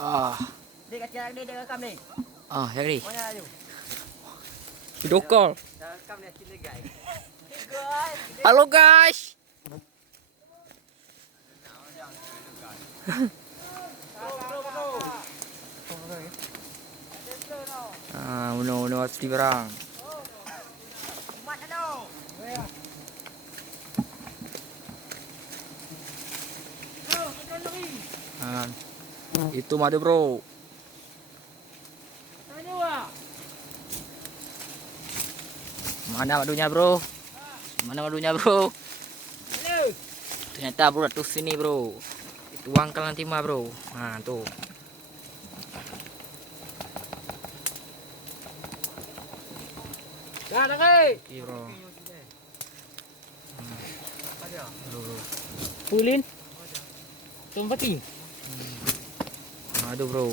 Ah, Dia kacang dia rekam ni. yang ni. Mana tu? Video call. Dah rekam ni sini guys. Guys. Halo guys. Uno harus diberang. Mat ada. Itu madu bro. Mana madunya bro? Mana madunya bro? Ternyata bro tuh sini bro. Dituangkan nanti mah bro. Nah tuh. Dah lagi. Oke bro. Pulin. Tumpetin. Aduh bro.